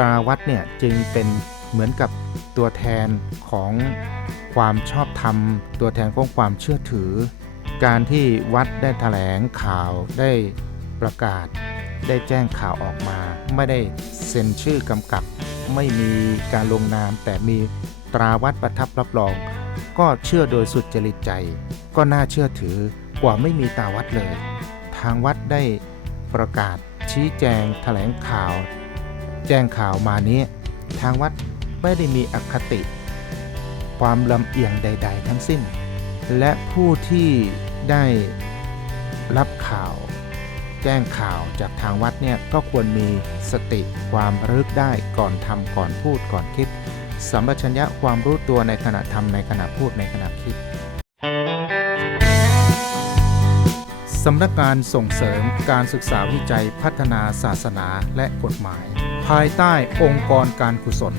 ตราวัดเนี่ยจึงเป็นเหมือนกับตัวแทนของความชอบธรรม ตัวแทนของความเชื่อถือ การที่วัดได้แถลงข่าวได้ประกาศ ได้แจ้งข่าวออกมา ไม่ได้เซ็นชื่อกำกับ ไม่มีการลงนาม แต่มีตราวัดประทับรับรอง ก็เชื่อโดยสุดจริตใจ ก็น่าเชื่อถือกว่าไม่มีตราวัดเลย ทางวัดได้ประกาศชี้แจงแถลงข่าว แจ้งข่าวมานี้ ทางวัดไม่ได้มีอคติ ความลำเอียงใด ๆ ทั้งสิ้น และผู้ที่ได้รับข่าว แจ้งข่าวจากทางวัดเนี่ยก็ควรมีสติความรึกได้ก่อนทำก่อนพูดก่อนคิดสัมปชัญญะความรู้ตัวในขณะทำในขณะพูดในขณะคิด สำนักงานส่งเสริมการศึกษาวิจัยพัฒนาศาสนาและกฎหมาย ภายใต้องค์กรการกุศล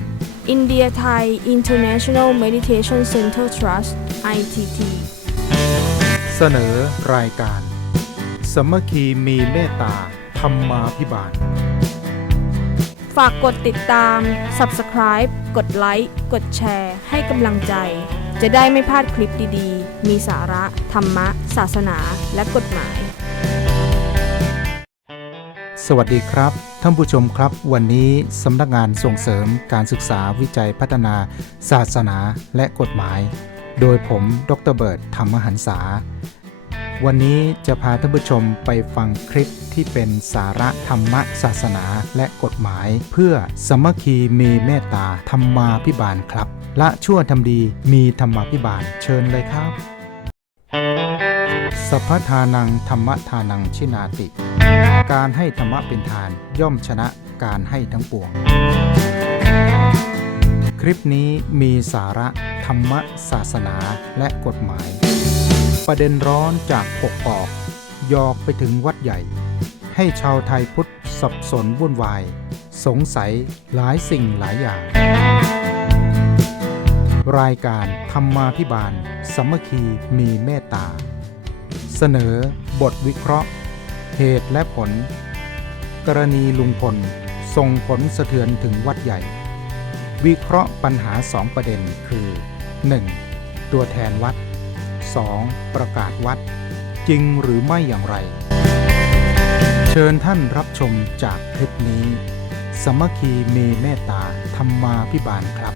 India Thai International Meditation Center Trust ITT เสนอรายการ สมคคีมีเมตตาธรรมาพิบาล ฝากกดติดตาม subscribe กดไลค์ กดแชร์ ให้กำลังใจ จะได้ไม่พลาดคลิปดีๆ มีสาระ ธรรมะ ศาสนา และกฎหมาย สวัสดีครับ ท่านผู้ชมครับ วันนี้สำนักงานส่งเสริมการศึกษาวิจัยพัฒนา ศาสนาและกฎหมาย โดยผม ดรเบิร์ตธรรมหันษา วันนี้จะพาท่านผู้ชมไปฟังคลิปที่เป็นสาระธรรมะศาสนาและกฎหมาย เพื่อสมัคคีมีเมตตาธรรมาพิบาลครับ ละชั่วทำดีมีธรรมาพิบาลเชิญเลยครับสัพพทานังธรรมทานังชินาติ การให้ธรรมะเป็นทานย่อมชนะการให้ทั้งปวง คลิปนี้มีสาระธรรมะศาสนาและกฎหมาย ประเด็นร้อนจากปกปอก ยอกไปถึงวัดใหญ่ ให้ชาวไทยพุทธสับสนวุ่นวาย สงสัยหลายสิ่งหลายอย่าง รายการธรรมาพิบาลสามัคคีมีเมตตา เสนอบทวิเคราะห์ เหตุและผล กรณีลุงพลส่งผลสะเทือนถึงวัดใหญ่ วิเคราะห์ปัญหาสองประเด็นคือ 1. ตัวแทนวัด 2. ประกาศวัด จริงหรือไม่อย่างไร เชิญท่านรับชมจากคลิปนี้ สมัคคีมีเมตตาธรรมาพิบาลครับ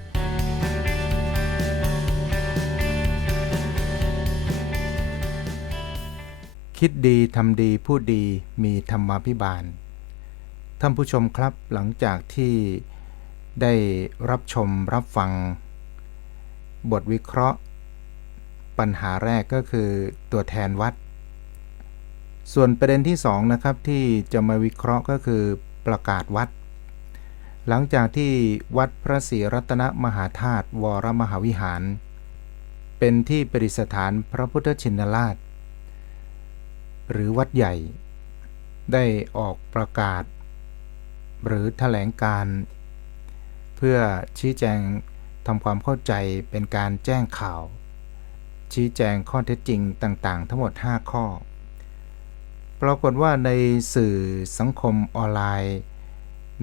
คิดดีทำดีพูดดีมีธรรมาภิบาล ท่านผู้ชมครับหลังจากที่ได้รับชมรับฟัง บทวิเคราะห์ ปัญหาแรกก็คือตัวแทนวัด ส่วนประเด็นที่สองนะครับที่จะมาวิเคราะห์ก็คือประกาศวัด หลังจากที่วัดพระศรีรัตนมหาธาตุวรมหาวิหาร เป็นที่ประดิษฐานพระพุทธชินราช หรือวัดใหญ่ ได้ออกประกาศ หรือแถลงการ เพื่อชี้แจงทำความเข้าใจเป็นการแจ้งข่าว ชี้แจงข้อเท็จจริงต่างๆ ทั้งหมด 5 ข้อ ปรากฏว่าในสื่อสังคมออนไลน์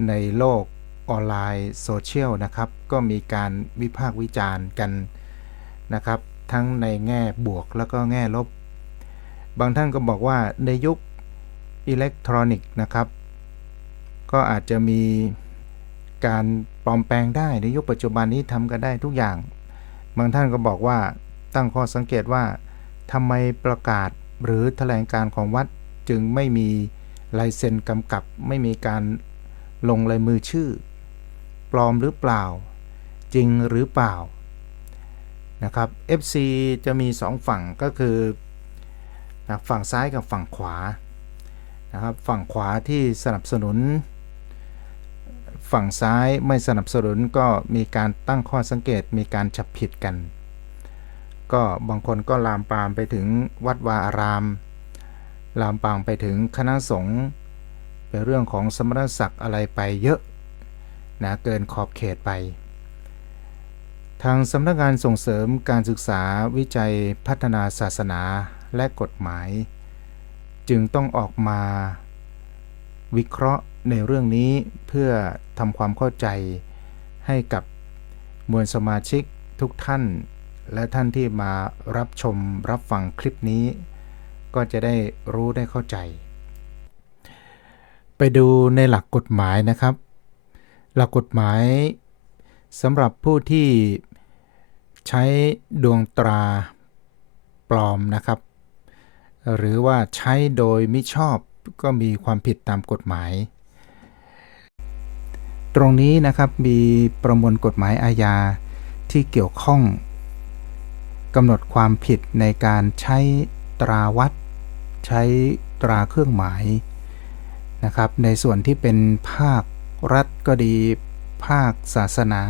ในโลกออนไลน์โซเชียลนะครับ ก็มีการวิพากษ์วิจารณ์กันนะครับ ทั้งในแง่บวกแล้วก็แง่ลบ บางท่านก็บอกว่าในยุคอิเล็กทรอนิกส์นะครับ ก็อาจจะมีการปลอมแปลงได้ในยุคปัจจุบันนี้ทำกันได้ทุกอย่าง บางท่านก็บอกว่า ตั้งข้อสังเกตว่าทำไมประกาศหรือแถลงการของวัดจึงไม่มีลายเซ็นกำกับ ไม่มีการลงลายมือชื่อ ปลอมหรือเปล่า จริงหรือเปล่านะครับ FC จะมี 2 ฝั่งก็คือนะฝั่งซ้ายกับฝั่งขวานะครับฝั่งขวาที่สนับสนุน ฝั่งซ้ายไม่สนับสนุนก็มีการตั้งข้อสังเกตมีการจับผิดกัน ก็บางคนก็ลามปามไปถึงวัดวาอาราม ลามปามไปถึงคณะสงฆ์เป็นเรื่องของสมณศักดิ์อะไรไปเยอะนะเกินขอบเขตไป ทางสำนักงานส่งเสริมการศึกษาวิจัยพัฒนาศาสนาและกฎหมาย จึงต้องออกมาวิเคราะห์ในเรื่องนี้เพื่อทำความเข้าใจให้กับมวลสมาชิกทุกท่าน และท่านที่มารับชมรับฟังคลิปนี้ ก็จะได้รู้ได้เข้าใจ ไปดูในหลักกฎหมายนะครับ หลักกฎหมายสำหรับผู้ที่ใช้ดวงตราปลอมนะครับ หรือว่าใช้โดยมิชอบก็มีความผิดตามกฎหมาย ตรงนี้นะครับมีประมวลกฎหมายอาญาที่เกี่ยวข้อง กำหนดความผิดในการใช้ตราวัด ใช้ตราเครื่องหมายนะครับ ในส่วนที่เป็นภาครัฐก็ดี ภาคศาสนา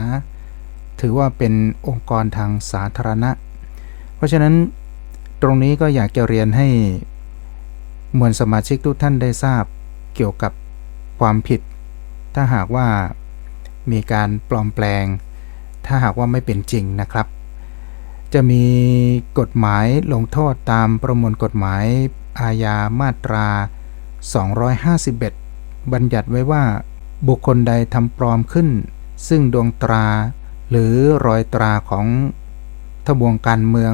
ถือว่าเป็นองค์กรทางสาธารณะ เพราะฉะนั้นตรงนี้ก็อยากจะเรียนให้มวลสมาชิกทุกท่านได้ทราบเกี่ยวกับความผิด ถ้าหากว่ามีการปลอมแปลง ถ้าหากว่าไม่เป็นจริงนะครับ จะมีกฎหมายลงโทษตามประมวลกฎหมายอาญามาตรา 251 บัญญัติไว้ว่า บุคคลใดทำปลอมขึ้น ซึ่งดวงตรา หรือรอยตราของทบวงการเมือง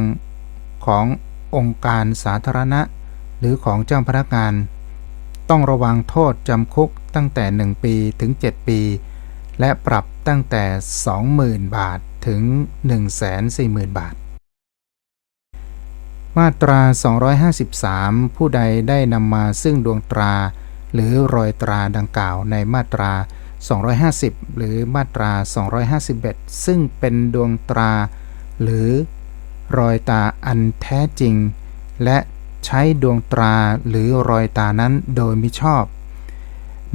ขององค์การสาธารณะ หรือของเจ้าพนักงาน ต้องระวังโทษจำคุกตั้งแต่ 1 ปีถึง 7 ปี และปรับตั้งแต่ 20,000 บาทถึง 140,000 บาท มาตรา 253 ผู้ใดได้นำมาซึ่งดวงตรา หรือรอยตราดังกล่าวในมาตรา 250 หรือมาตรา 251 ซึ่งเป็นดวงตรา หรือรอยตาอันแท้จริง และใช้ดวงตราหรือรอยตานั้นโดยมิชอบ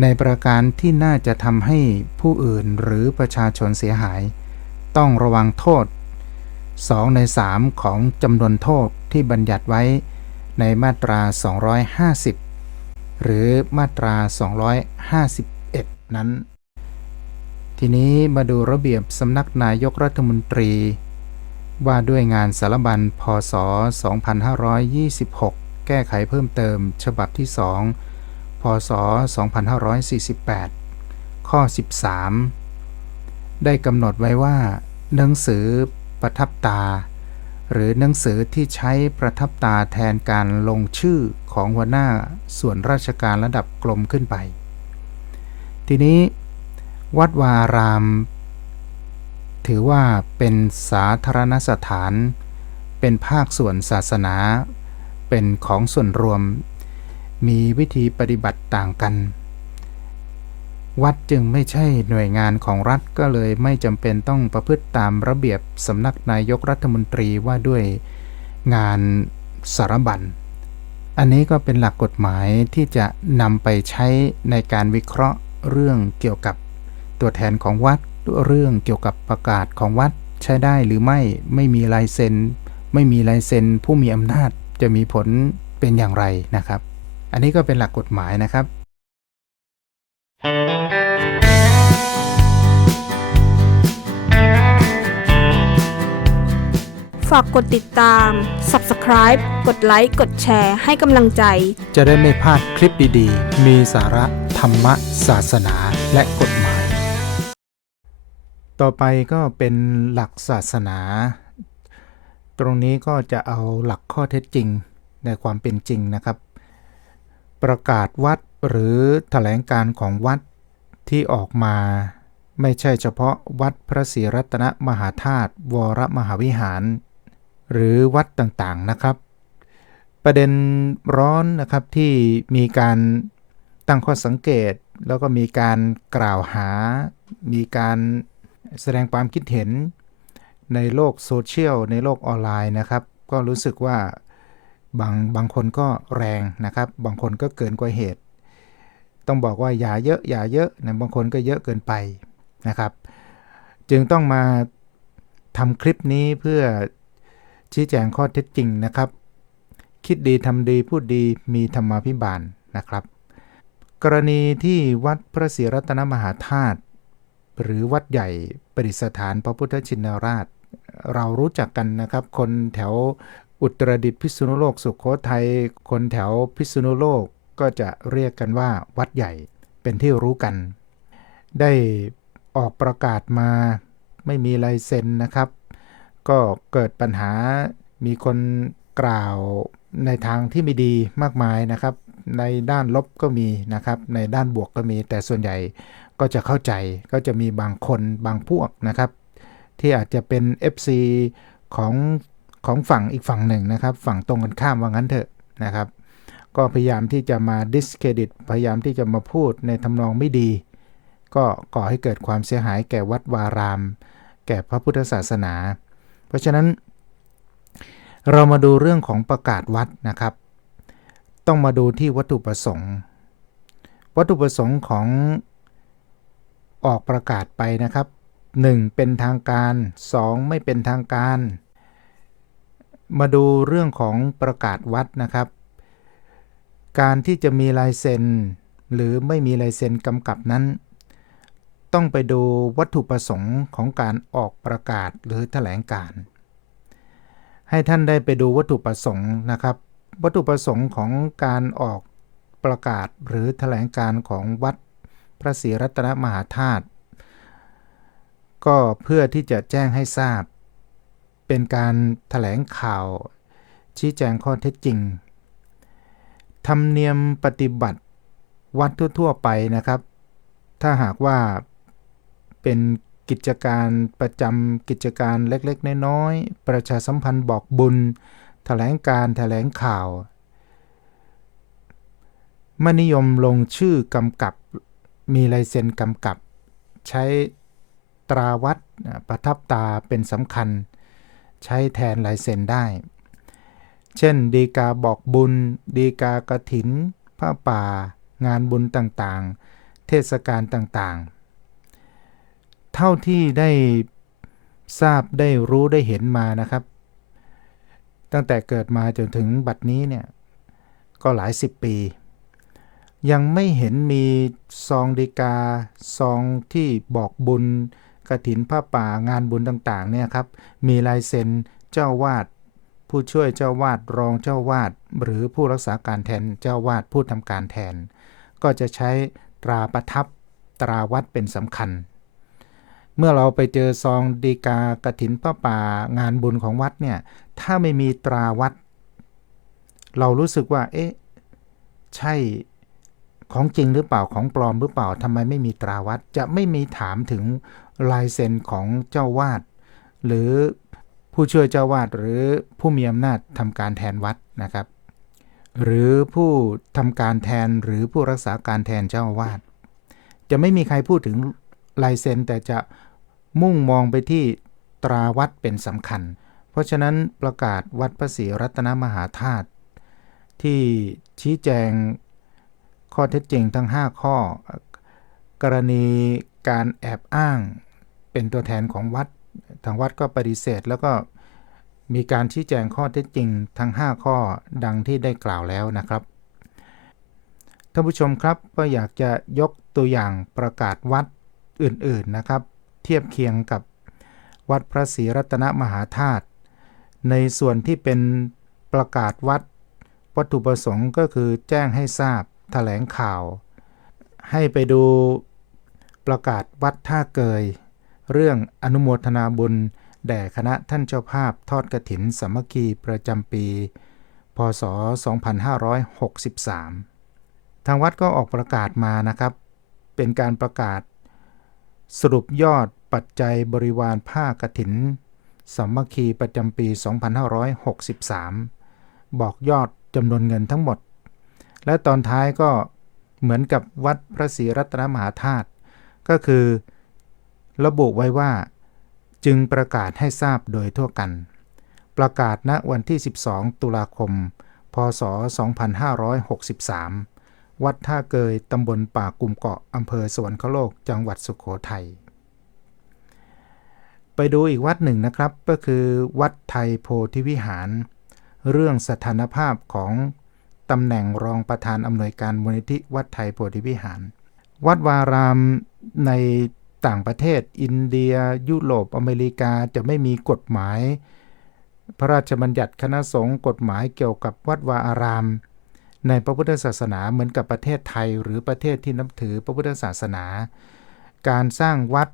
ในประการที่น่าจะทำให้ผู้อื่นหรือประชาชนเสียหาย ต้องระวังโทษ 2 ใน 3 ของจำนวนโทษ ที่บัญญัติไว้ในมาตรา 250 หรือมาตรา 251 นั้น ทีนี้มาดูระเบียบสำนักนายกรัฐมนตรี ว่าด้วยงานสารบัญพศ 2526 แก้ไขเพิ่มเติม ฉบับที่ 2 พศ 2548 ข้อ 13 ได้กำหนดไว้ว่า หนังสือประทับตา หรือหนังสือที่ใช้ประทับตาแทนการลงชื่อของหัวหน้าส่วนราชการระดับกรมขึ้นไป ทีนี้วัดวาอาราม ถือว่าเป็นสาธารณสถาน เป็นภาคส่วนศาสนา เป็นของส่วนรวม มีวิธีปฏิบัติต่างกัน วัดจึงไม่ใช่หน่วยงานของรัฐก็เลยไม่จำเป็นต้องประพฤติตามระเบียบสำนักนายกรัฐมนตรีว่าด้วยงานสารบัญ อันนี้ก็เป็นหลักกฎหมายที่จะนำไปใช้ในการวิเคราะห์เรื่องเกี่ยวกับตัวแทนของวัดเรื่องเกี่ยวกับประกาศของวัดใช้ได้หรือไม่ไม่มีลายเซ็น ไม่มีลายเซ็นผู้มีอำนาจจะมีผลเป็นอย่างไรนะครับ อันนี้ก็เป็นหลักกฎหมายนะครับ ฝากกดติดตาม subscribe กดไลค์ กดแชร์ ให้กำลังใจ จะได้ไม่พลาดคลิปดีๆ มีสาระธรรมะ ศาสนาและกฎหมาย ต่อไปก็เป็นหลักศาสนา ตรงนี้ก็จะเอาหลักข้อเท็จจริงในความเป็นจริงนะครับ ประกาศวัด หรือแถลงการของวัดที่ออกมา ไม่ใช่เฉพาะวัดพระศรีรัตนมหาธาตุวรมหาวิหาร หรือวัดต่างๆนะครับ ประเด็นร้อนนะครับที่มีการตั้งข้อสังเกต แล้วก็มีการกล่าวหา มีการแสดงความคิดเห็นในโลกโซเชียลในโลกออนไลน์นะครับ ก็รู้สึกว่าบางบางคนก็แรงนะครับ บางคนก็เกินกว่าเหตุ ต้องบอกว่าอย่าเยอะอย่าเยอะนะบางคนก็เยอะเกินไปนะครับ จึงต้องมาทำคลิปนี้เพื่อชี้แจงข้อเท็จจริงนะครับ คิดดีทำดีพูดดีมีธรรมาภิบาลนะครับ กรณีที่วัดพระศรีรัตนมหาธาตุหรือวัดใหญ่ประดิษฐานพระพุทธชินราช เรารู้จักกันนะครับ คนแถวอุตรดิตถ์พิษณุโลกสุขโขทัยคนแถวพิษณุโลก ก็จะเรียกกันว่าวัดใหญ่เป็นที่รู้กัน ได้ออกประกาศมาไม่มีลายเซ็นนะครับ ก็เกิดปัญหามีคนกล่าวในทางที่ไม่ดีมากมายนะครับ ในด้านลบก็มีนะครับ ในด้านบวกก็มี แต่ส่วนใหญ่ก็จะเข้าใจก็จะมีบางคนบางพวกนะครับ ที่อาจจะเป็น FC ของของฝั่งอีกฝั่งหนึ่งนะครับ ฝั่งตรงกันข้ามว่างั้นเถอะนะครับ ก็พยายามที่จะมา discredit พยายามที่จะมาพูดในทำนองไม่ดี ก็ก่อให้เกิดความเสียหายแก่วัดวาราม แก่พระพุทธศาสนา เพราะฉะนั้น เรามาดูเรื่องของประกาศวัดนะครับ ต้องมาดูที่วัตถุประสงค์ วัตถุประสงค์ของออกประกาศไปนะครับ 1. เป็นทางการ 2. ไม่เป็นทางการ มาดูเรื่องของประกาศวัดนะครับ การที่จะมีลายเซ็น หรือไม่มีลายเซ็นกำกับนั้น ต้องไปดูวัตถุประสงค์ของการออกประกาศหรือแถลงการ ให้ท่านได้ไปดูวัตถุประสงค์นะครับ วัตถุประสงค์ของการออกประกาศหรือแถลงการของวัดพระศรีรัตนมหาธาตุก็เพื่อที่จะแจ้งให้ทราบ เป็นการแถลงข่าว ชี้แจงข้อเท็จจริง ธรรมเนียมปฏิบัติวัดทั่ว ๆ ไปนะครับ ถ้าหากว่าเป็นกิจการประจำกิจการเล็ก ๆ น้อยๆประชาสัมพันธ์บอกบุญ แถลงการแถลงข่าวมนิยมลงชื่อกำกับมีลายเซ็นกำกับ ใช้ตราวัดประทับตาเป็นสำคัญ ใช้แทนลายเซ็นได้ เช่น ดีกาบอกบุญ ดีกากระถินผ้าป่า งานบุญต่างๆ เทศกาลต่างๆ เท่าที่ได้ทราบได้รู้ได้เห็นมานะครับ ตั้งแต่เกิดมาจนถึงบัดนี้เนี่ยก็หลายสิบปี ยังไม่เห็นมีซองดีกาซองที่บอกบุญกระถินผ้าป่างานบุญต่างๆเนี่ยครับมีลายเซ็นเจ้าวาด ผู้ช่วยเจ้าวาดรองเจ้าวาด หรือผู้รักษาการแทนเจ้าวาดผู้ทำการแทน ก็จะใช้ตราประทับตราวัดเป็นสำคัญ เมื่อเราไปเจอซองดีกากระถินผ้าป่างานบุญของวัดเนี่ยถ้าไม่มีตราวัด เรารู้สึกว่า เอ๊ะใช่ของจริงหรือเปล่าของปลอมหรือเปล่าทำไมไม่มีตราวัดจะไม่มีถามถึงลายเซ็นของเจ้าวาด หรือ ผู้ช่วยเจ้าวาดหรือผู้มีอำนาจทำการแทนวัดนะครับ หรือผู้ทำการแทนหรือผู้รักษาการแทนเจ้าวาดจะไม่มีใครพูดถึงลายเซ็นแต่จะมุ่งมองไปที่ตราวัดเป็นสำคัญ เพราะฉะนั้นประกาศวัดพระศรีรัตนมหาธาตุที่ชี้แจงข้อเท็จจริงทั้ง 5 ข้อ กรณีการแอบอ้างเป็นตัวแทนของวัด ทางวัดก็ปฏิเสธแล้วก็มีการชี้แจงข้อเท็จจริงทั้ง 5 ข้อดังที่ได้กล่าวแล้วนะครับท่านผู้ชมครับก็อยากจะยกตัวอย่างประกาศวัดอื่นๆนะครับ เทียบเคียงกับวัดพระศรีรัตนมหาธาตุในส่วนที่เป็นประกาศวัดวัตถุประสงค์ก็คือแจ้งให้ทราบแถลงข่าว ให้ไปดูประกาศวัดท่าเกย เรื่องอนุโมทนาบุญ แด่คณะท่านเจ้าภาพทอดกระถินสามัคคีประจำปี พศ 2563 ทางวัดก็ออกประกาศมานะครับ เป็นการประกาศ สรุปยอดปัจจัยบริวารผ้ากระถินสามัคคีประจำปี 2563 บอกยอดจำนวนเงินทั้งหมด และตอนท้ายก็เหมือนกับวัดพระศรีรัตนมหาธาตุก็คือ ระบุไว้ว่า จึงประกาศให้ทราบโดยทั่วกัน ประกาศณวันที่ 12 ตุลาคม พศ 2563 วัดท่าเกยตำบลป่ากุมเกาะอำเภอสวรรคโลกจังหวัดสุขโขทัยไปดูอีกวัดหนึ่งนะครับก็คือวัดไทยโพธิวิหาร เรื่องสถานภาพของตำแหน่งรองประธานอำนวยการมูลนิธิวัดไทยโพธิวิหาร วัดวารามใน ต่างประเทศอินเดีย ยุโรปอเมริกาจะไม่มีกฎหมาย พระราชบัญญัติคณะสงฆ์กฎหมายเกี่ยวกับวัดวาอาราม ในพระพุทธศาสนาเหมือนกับประเทศไทย หรือประเทศที่นับถือพระพุทธศาสนา การสร้างวัด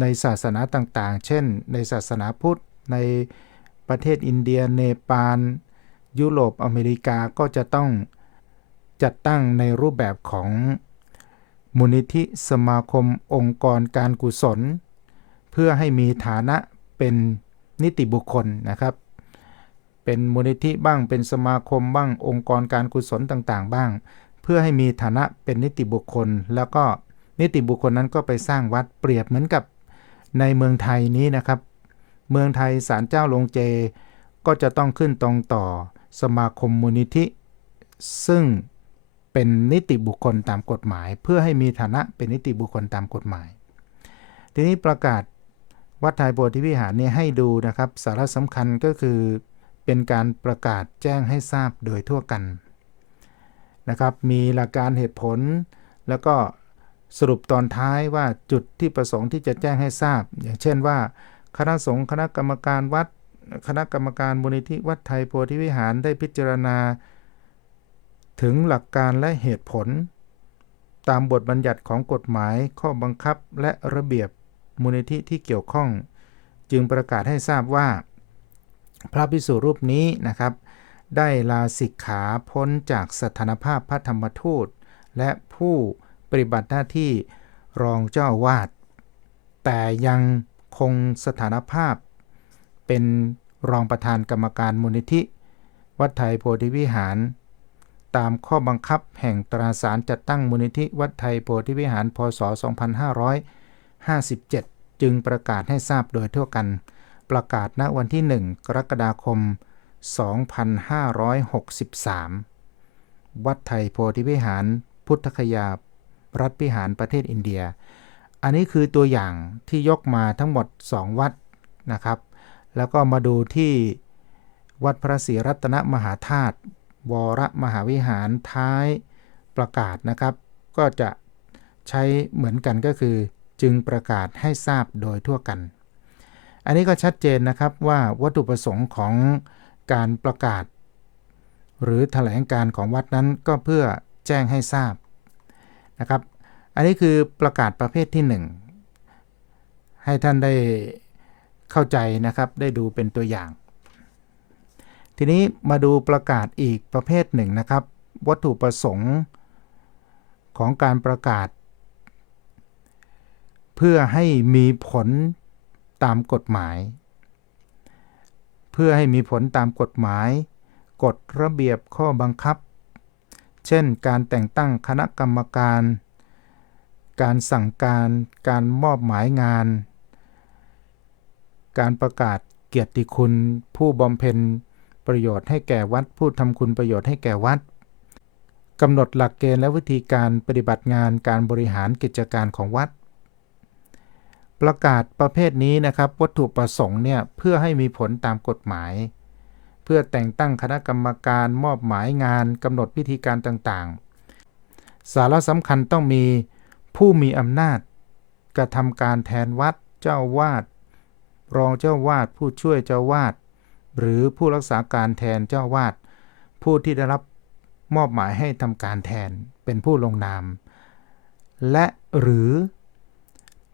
ในศาสนาต่างๆ เช่น ในศาสนาพุทธในประเทศอินเดียเนปาลยุโรปอเมริกาก็จะต้องจัดตั้งในรูปแบบของ มูลนิธิสมาคมองค์กรการกุศล เพื่อให้มีฐานะเป็นนิติบุคคลนะครับ เป็นมูลนิธิบ้างเป็นสมาคมบ้างองค์กรการกุศลต่างๆ บ้าง เพื่อให้มีฐานะเป็นนิติบุคคล แล้วก็นิติบุคคลนั้นก็ไปสร้างวัดเปรียบเหมือนกับในเมืองไทยนี้นะครับ เมืองไทยศาลเจ้าลงเจ ก็จะต้องขึ้นตรงต่อสมาคมมูลนิธิ ซึ่ง เป็นนิติบุคคลตามกฎหมาย เพื่อให้มีฐานะเป็นนิติบุคคลตามกฎหมาย ทีนี้ประกาศวัดไทยโพธิวิหารเนี่ยให้ดูนะครับ สาระสำคัญก็คือเป็นการประกาศแจ้งให้ทราบโดยทั่วกันนะครับ มีหลักการเหตุผล แล้วก็สรุปตอนท้ายว่าจุดที่ประสงค์ที่จะแจ้งให้ทราบ อย่างเช่นว่า คณะสงฆ์คณะกรรมการวัด คณะกรรมการมูลนิธิวัดไทยโพธิวิหารได้พิจารณา ถึงหลักการและเหตุผล ตามบทบัญญัติของกฎหมายข้อบังคับและระเบียบมูลนิธิที่เกี่ยวข้อง จึงประกาศให้ทราบว่า พระภิกษุรูปนี้นะครับ ได้ลาสิกขาพ้นจากสถานภาพพระธรรมทูต และผู้ปฏิบัติหน้าที่รองเจ้าอาวาสแต่ยังคงสถานภาพ เป็นรองประธานกรรมการมูลนิธิ วัดไทยโพธิวิหาร ตามข้อบังคับแห่งตราสารจัดตั้งมูลนิธิวัดไทยโพธิวิหาร พศ 2557 จึงประกาศให้ทราบโดยทั่วกัน ประกาศณวันที่ 1 กรกฎาคม 2563 วัดไทยโพธิวิหาร พุทธคยา รัฐพิหารประเทศอินเดีย อันนี้คือตัวอย่างที่ยกมาทั้งหมด 2 วัดนะครับ แล้วก็มาดูที่วัดพระศรีรัตนมหาธาตุ วรมหาวิหารท้ายประกาศนะครับ ก็จะใช้เหมือนกันก็คือ จึงประกาศให้ทราบโดยทั่วกัน อันนี้ก็ชัดเจนนะครับว่าวัตถุประสงค์ของการประกาศ หรือแถลงการของวัดนั้นก็เพื่อแจ้งให้ทราบนะครับ อันนี้คือประกาศประเภทที่ 1 ให้ท่านได้เข้าใจนะครับได้ดูเป็นตัวอย่าง ทีนี้มาดูประกาศอีกประเภทหนึ่งนะครับ วัตถุประสงค์ของการประกาศ เพื่อให้มีผลตามกฎหมาย เพื่อให้มีผลตามกฎหมาย กฎระเบียบข้อบังคับ เช่น การแต่งตั้งคณะกรรมการ การสั่งการ การมอบหมายงาน การประกาศเกียรติคุณผู้บำเพ็ญ ประโยชน์ให้แก่วัด ผู้ทำคุณประโยชน์ให้แก่วัดกำหนดหลักเกณฑ์และวิธีการปฏิบัติงานการบริหารกิจการของวัด ประกาศประเภทนี้นะครับ วัตถุประสงค์เนี่ยเพื่อให้มีผลตามกฎหมาย เพื่อแต่งตั้งคณะกรรมการมอบหมายงานกำหนดวิธีการต่างๆ สาระสำคัญต้องมีผู้มีอำนาจ กระทำการแทนวัดเจ้าวาด รองเจ้าวาดผู้ช่วยเจ้าวาด หรือผู้รักษาการแทนเจ้าวาดผู้ที่ได้รับมอบหมายให้ทำการแทนเป็นผู้ลงนาม และหรือ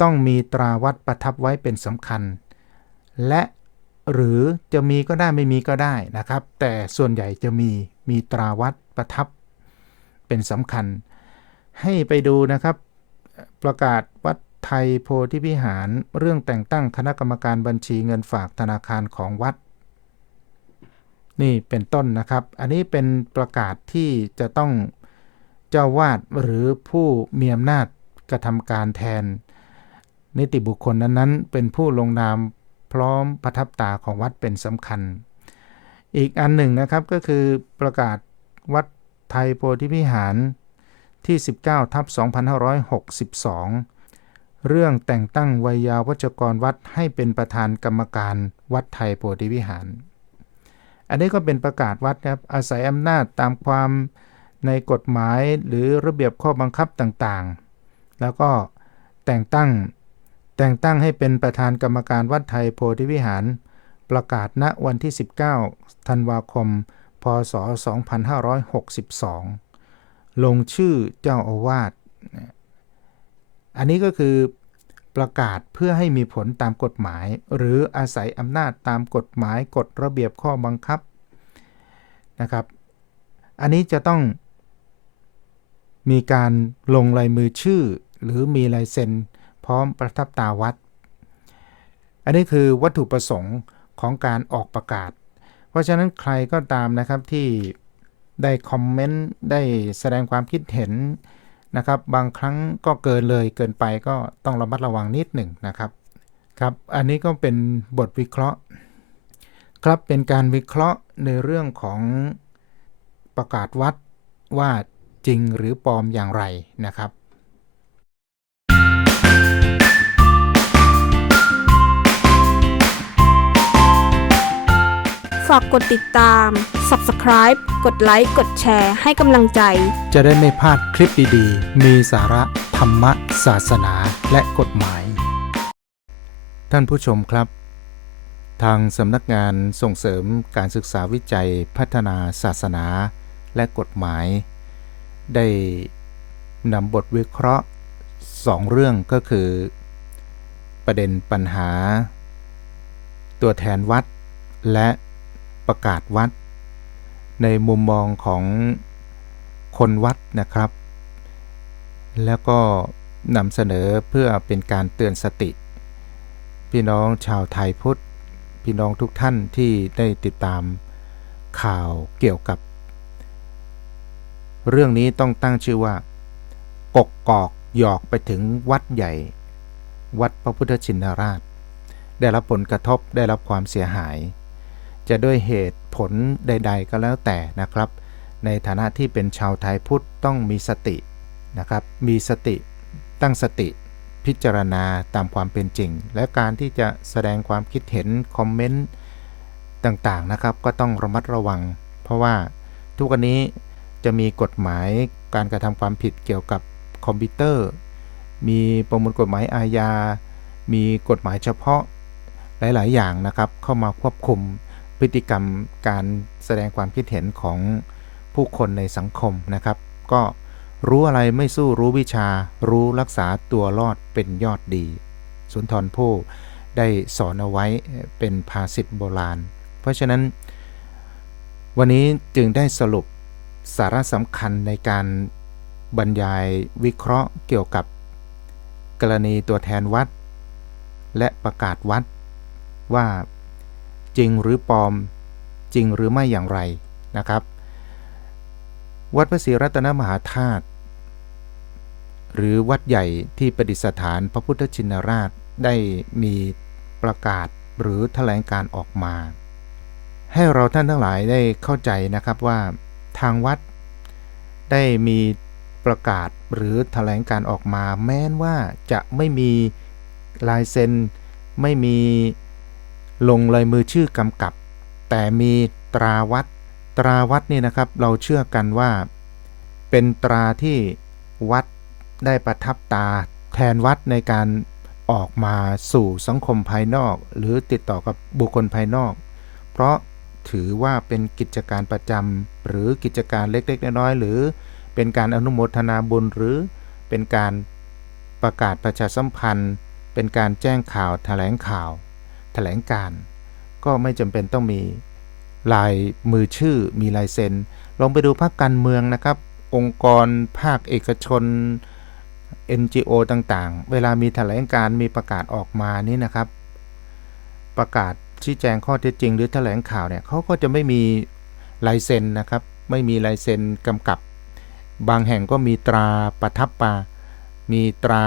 ต้องมีตราวัดประทับไว้เป็นสำคัญ และหรือจะมีก็ได้ไม่มีก็ได้นะครับ แต่ส่วนใหญ่จะมีมีตราวัดประทับเป็นสำคัญ ให้ไปดูนะครับ ประกาศวัดไทยโพธิวิหาร เรื่องแต่งตั้งคณะกรรมการบัญชีเงินฝากธนาคารของวัด นี่เป็นต้นนะครับ อันนี้เป็นประกาศที่จะต้องเจ้าวาดหรือผู้มีอำนาจกระทำการแทน นิติบุคคลนั้นๆ เป็นผู้ลงนามพร้อมประทับตาของวัดเป็นสำคัญ อีกอันหนึ่งนะครับก็คือประกาศวัดไทยโพธิวิหารที่ 19ทับ2562 เรื่องแต่งตั้งวัยยาวัจกรวัดให้เป็นประธานกรรมการวัดไทยโพธิวิหาร อันนี้ก็เป็นประกาศวัดครับอาศัยอำนาจตามความในกฎหมายหรือระเบียบข้อบังคับต่างๆ แล้วก็แต่งตั้งแต่งตั้งให้เป็นประธานกรรมการวัดไทยโพธิวิหาร ประกาศณวันที่ 19 ธันวาคมพพศ2562 ลงชื่อเจ้าอาวาส อันนี้ก็คือ ประกาศเพื่อให้มีผลตามกฎหมาย หรืออาศัยอำนาจตามกฎหมายกฎระเบียบข้อบังคับนะครับ อันนี้จะต้องมีการลงลายมือชื่อ หรือมีลายเซ็นพร้อมประทับตาวัด อันนี้คือวัตถุประสงค์ของการออกประกาศ เพราะฉะนั้นใครก็ตามนะครับที่ได้คอมเมนต์ได้แสดงความคิดเห็น นะครับ บางครั้งก็เกินเลยเกินไปก็ต้องระมัดระวังนิดหนึ่งนะครับครับ อันนี้ก็เป็นบทวิเคราะห์ ครับเป็นการวิเคราะห์ในเรื่องของประกาศวัดว่าจริงหรือปลอมอย่างไรนะครับฝากกดติดตาม subscribe กดไลค์กดแชร์ให้กำลังใจ จะได้ไม่พลาดคลิปดีๆ มีสาระธรรมะ ศาสนาและกฎหมาย ท่านผู้ชมครับ ทางสำนักงานส่งเสริมการศึกษาวิจัยพัฒนาศาสนาและกฎหมาย ได้นำบทวิเคราะห์สองเรื่องก็คือ ประเด็นปัญหา ตัวแทนวัด และประกาศวัด ในมุมมองของคนวัดนะครับ แล้วก็นำเสนอเพื่อเป็นการเตือนสติ พี่น้องชาวไทยพุทธ พี่น้องทุกท่านที่ได้ติดตามข่าวเกี่ยวกับ เรื่องนี้ต้องตั้งชื่อว่า กกกอกหยอกไปถึงวัดใหญ่ วัดพระพุทธชินราช ได้รับผลกระทบได้รับความเสียหาย จะด้วยเหตุผลใด ๆ ก็แล้วแต่นะครับ ในฐานะที่เป็นชาวไทยพุทธต้องมีสตินะครับ มีสติตั้งสติพิจารณาตามความเป็นจริง และการที่จะแสดงความคิดเห็น คอมเมนต์ต่างๆนะครับ ก็ต้องระมัดระวัง เพราะว่าทุกวันนี้จะมีกฎหมายการกระทำความผิดเกี่ยวกับคอมพิวเตอร์ มีประมวลกฎหมายอาญา มีกฎหมายเฉพาะหลาย ๆ อย่างนะครับ เข้ามาควบคุม พฤติกรรมการแสดงความคิดเห็นของผู้คนในสังคมนะครับ ก็รู้อะไรไม่สู้รู้วิชา รู้รักษาตัวรอดเป็นยอดดี สุนทรภู่ได้สอนเอาไว้เป็นภาษิตโบราณ เพราะฉะนั้น วันนี้จึงได้สรุปสาระสำคัญในการบรรยายวิเคราะห์เกี่ยวกับกรณีตัวแทนวัด และประกาศวัดว่า จริงหรือปลอมจริงหรือไม่อย่างไรนะครับ วัดพระศรีรัตนมหาธาตุหรือวัดใหญ่ที่ประดิษฐานพระพุทธชินราชได้มีประกาศหรือแถลงการออกมา ให้เราท่านทั้งหลายได้เข้าใจนะครับว่าทางวัดได้มีประกาศหรือแถลงการออกมา แม้นว่าจะไม่มีลายเซ็นไม่มี ลงลายมือชื่อกำกับ แต่มีตราวัดตราวัดนี่นะครับเราเชื่อกันว่า เป็นตราที่วัดได้ประทับตาแทนวัดในการออกมาสู่สังคมภายนอก หรือติดต่อกับบุคคลภายนอก เพราะถือว่าเป็นกิจการประจำหรือกิจการเล็ก ๆ น้อยๆหรือเป็นการอนุโมทนาบุญหรือเป็นการประกาศประชาสัมพันธ์ เป็นการแจ้งข่าวแถลงข่าว ถลงการก็ไม่จำเป็นต้องมีลายมือชื่อมีลายเซ็นลองไปดูภาคการเมืองนะครับ องค์กรภาคเอกชน NGO ต่างๆ เวลามีแถลงการมีประกาศออกมานี่นะครับ ประกาศชี้แจงข้อเท็จจริง หรือแถลงข่าวเนี่ยเขาก็จะไม่มีลายเซ็นนะครับ ไม่มีลายเซ็นกำกับ บางแห่งก็มีตราประทับปามีตรา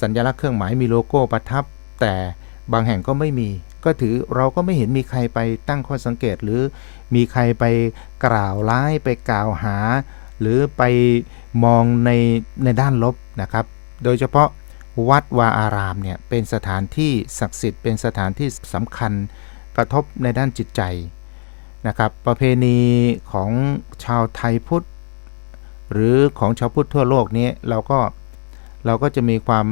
สัญลักษณ์เครื่องหมายมีโลโก้ประทับ แต่ บางแห่งก็ไม่มี ก็ถือเราก็ไม่เห็นมีใครไปตั้งข้อสังเกตหรือมีใครไปกล่าวร้ายไปกล่าวหา หรือไปมองในในด้านลบนะครับ โดยเฉพาะวัดวาอารามเนี่ยเป็นสถานที่ศักดิ์สิทธิ์เป็นสถานที่สำคัญกระทบในด้านจิตใจนะครับ ประเพณีของชาวไทยพุทธ หรือของชาวพุทธทั่วโลกนี้เราก็เราก็จะมีความ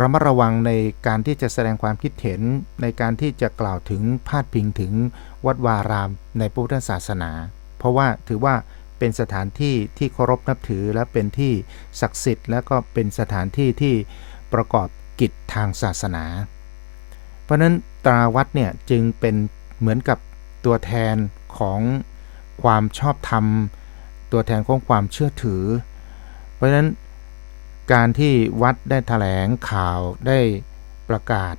ระมัดระวังในการที่จะแสดงความคิดเห็น ในการที่จะกล่าวถึงพาดพิงถึงวัดวารามในพุทธศาสนา เพราะว่าถือว่าเป็นสถานที่ที่เคารพนับถือและเป็นที่ศักดิ์สิทธิ์ และก็เป็นสถานที่ที่ประกอบกิจทางศาสนา เพราะนั้นตราวัดเนี่ยจึงเป็นเหมือนกับตัวแทนของความชอบธรรม ตัวแทนของความเชื่อถือ เพราะฉะนั้น การที่วัดได้แถลงข่าวได้ประกาศ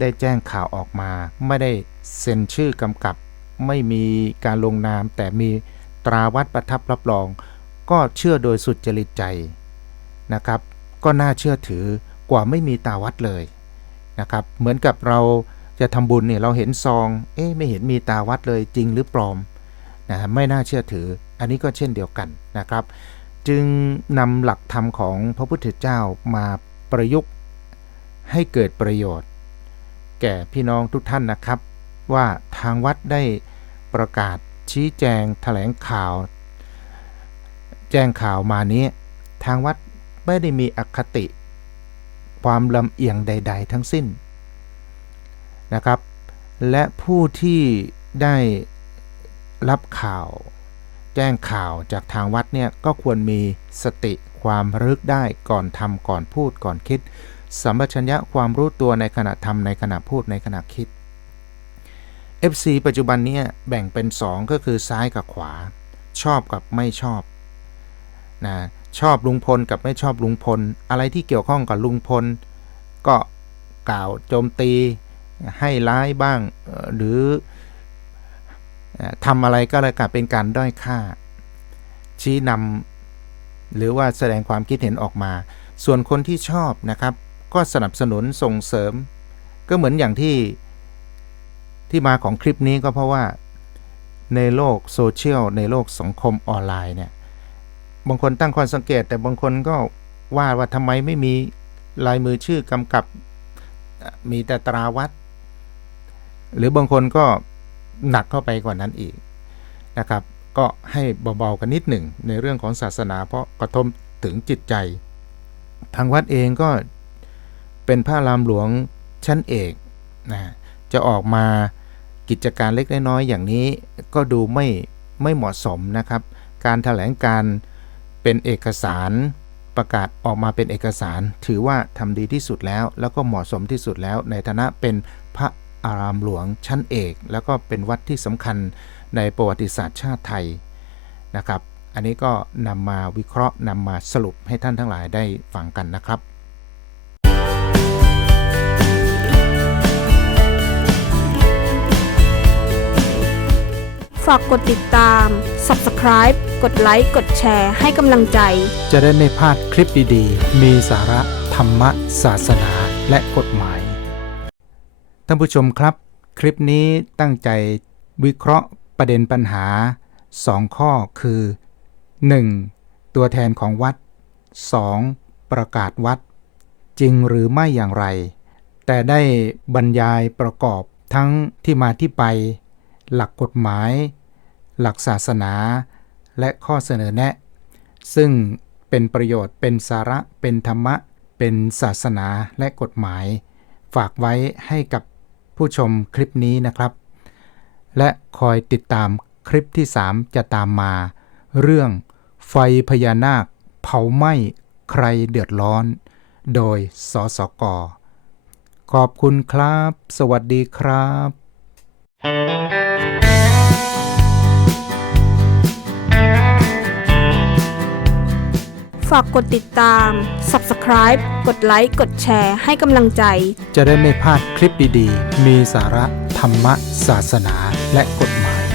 ได้แจ้งข่าวออกมา ไม่ได้เซ็นชื่อกำกับ ไม่มีการลงนาม แต่มีตราวัดประทับรับรอง ก็เชื่อโดยสุดจริตใจนะครับ ก็น่าเชื่อถือกว่าไม่มีตาวัดเลยนะครับ เหมือนกับเราจะทำบุญเนี่ยเราเห็นซอง เอ๊ะไม่เห็นมีตาวัดเลยจริงหรือปลอมนะฮะไม่น่าเชื่อถือ อันนี้ก็เช่นเดียวกันนะครับ จึงนำหลักธรรมของพระพุทธเจ้ามาประยุกต์ให้เกิดประโยชน์ แก่พี่น้องทุกท่านนะครับ ว่าทางวัดได้ประกาศชี้แจงแถลงข่าว แจ้งข่าวมานี้ ทางวัดไม่ได้มีอคติ ความลำเอียงใด ๆ ทั้งสิ้นนะครับ และผู้ที่ได้รับข่าว แจ้งข่าวจากทางวัดเนี่ยก็ควรมีสติความรึกได้ก่อนทำก่อนพูดก่อนคิด สัมปชัญญะความรู้ตัวในขณะทำในขณะพูดในขณะคิด FC ปัจจุบันเนี้แบ่งเป็น 2 ก็คือซ้ายกับขวา ชอบกับไม่ชอบนะชอบลุงพลกับไม่ชอบลุงพล อะไรที่เกี่ยวข้องกับลุงพล ก็กล่าวโจมตีให้ร้ายบ้างหรือ ทำอะไรก็เลยกลายเป็นการด้อยค่า ชี้นำหรือว่าแสดงความคิดเห็นออกมา ส่วนคนที่ชอบนะครับ ก็สนับสนุนส่งเสริม ก็เหมือนอย่างที่ที่มาของคลิปนี้ก็เพราะว่าในโลกโซเชียลในโลกสังคมออนไลน์เนี่ยบางคนตั้งข้อสังเกต แต่บางคนก็ว่าว่าทำไมไม่มีลายมือชื่อกำกับมีแต่ตราวัด หรือบางคนก็ หนักเข้าไปกว่านั้นอีกนะครับ ก็ให้เบาๆกันนิดหนึ่งในเรื่องของศาสนาเพราะกระทบถึงจิตใจ ทางวัดเองก็เป็นพระรามหลวงชั้นเอกนะจะออกมากิจการเล็กน้อยๆอย่างนี้ก็ดูไม่ไม่เหมาะสมนะครับ การแถลงการเป็นเอกสารประกาศออกมาเป็นเอกสาร ถือว่าทำดีที่สุดแล้ว แล้วก็เหมาะสมที่สุดแล้วในฐานะเป็นพระ อารามหลวงชั้นเอก แล้วก็เป็นวัดที่สำคัญในประวัติศาสตร์ชาติไทยนะครับ อันนี้ก็นำมาวิเคราะห์นำมาสรุปให้ท่านทั้งหลายได้ฟังกันนะครับฝากกดติดตาม subscribe กดไลค์ กดแชร์ให้กำลังใจ จะได้ไม่พลาดคลิปดีๆ มีสาระธรรมะ ศาสนา และกฎหมาย ท่านผู้ชมครับ คลิปนี้ตั้งใจวิเคราะห์ประเด็นปัญหา 2 ข้อคือ 1. ตัวแทนของวัด 2. ประกาศวัด จริงหรือไม่อย่างไร แต่ได้บรรยายประกอบทั้งที่มาที่ไป หลักกฎหมาย หลักศาสนา และข้อเสนอแนะ ซึ่งเป็นประโยชน์เป็นสาระเป็นธรรมะ เป็นศาสนาและกฎหมาย ฝากไว้ให้กับ ผู้ชมคลิปนี้นะครับ และคอยติดตามคลิปที่ 3 จะตามมา เรื่องไฟพญานาค เผาไหม้ใครเดือดร้อน โดยสสก ขอบคุณครับ สวัสดีครับ ฝากกดติดตาม s u b s subscribe กดไลค์ กดแชร์ ให้กำลังใจ จะได้ไม่พลาดคลิปดีๆ มีสาระธรรมะศาสนาและกฎหมาย